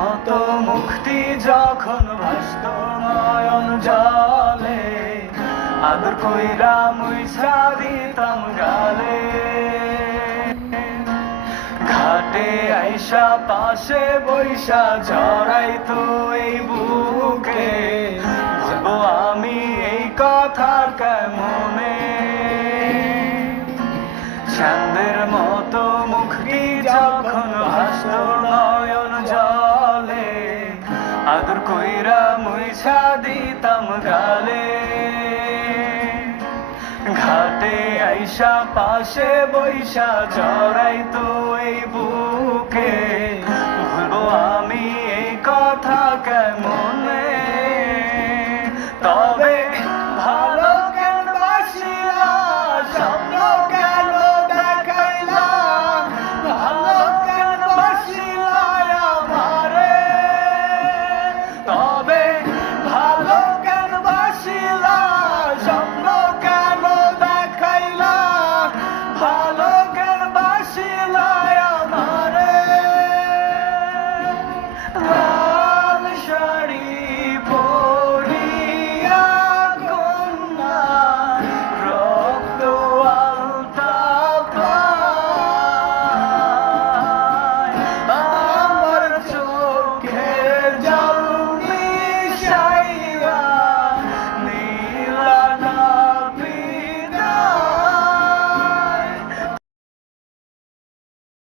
কত মুক্তি যখন ভাসত নয়ন জলে, আদর কইরা মুইছা দিতাম গালে। ঘাটে আইসা পাশে বৈশা জড়াইতো এই বুকে, ভুলবো আমি এই কথা কেমনে। চাঁদের মতো মুখটি যখন ভাসত নয়ন জলে, আদর কইরা মুইছা দিতাম গালে। ঘাটে আইসা পাশে বৈশা জড়াইতো এই বুকে, ভুলবো আমি এই কথা কেমনে। তবে